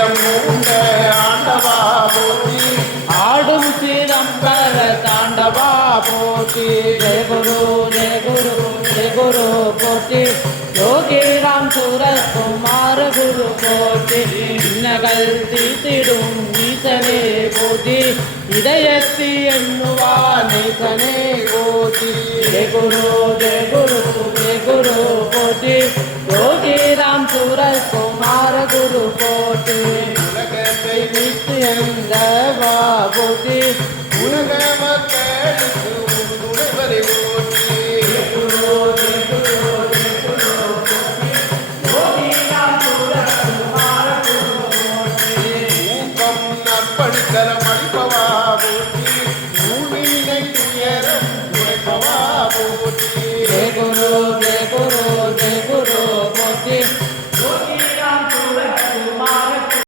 பீடம் மூண்ட ஆண்டவா போற்றி ஆடும் சிதம்பர தாண்டவா போற்றி ஜெய குரு ஜெய குரு ஜெய குரு போற்றி யோகி ராம் சூரத் குமார குரு போற்றி இன்னகள் தீத்திடும் ஈசனே போற்றி இதயத்தி எண்ணுவா நேசனே போற்றி ஜெய குரு ஜெய குரு ஜெய குரு போற்றி யோகி ராம் சூரத் குமார குரு போற்றி உலகத்தை நித்யந்தவா போற்றி உலக மக்களுக்கு துணைவரை போற்றி ஊக்கம் நற்பணித்தரம்